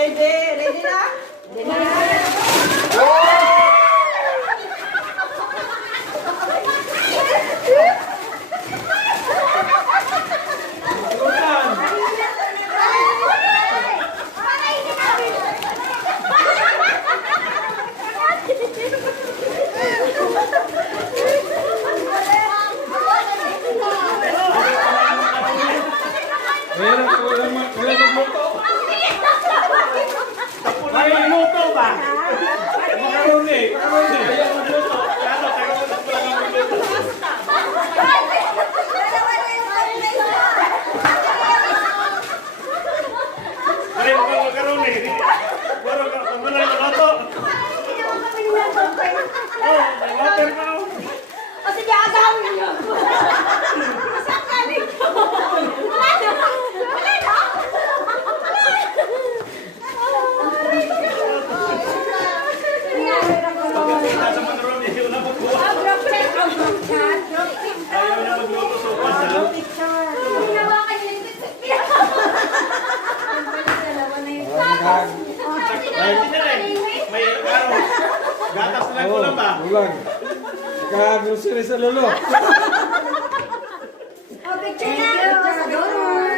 Ready? Ready na? Ready na? Wala magluto. Ay, magluto ba? Makaroni. Ayaw magluto. Ano, tayo mo lang magluto. Ay, makaroni. Pero kung wala yung luto. Oh, may water na. O sige, agawin niyo. Saan galing to? Wala na. Wala na. Pagkakita sa makaroni, wala magkuha. Ayaw niya magluto sa upasan. Hinawakan niyo yung Ay, hindi na rin. May araw. Gatas na lang ko lang ba? Ulang. Naka-grocery sa lolo. picture na.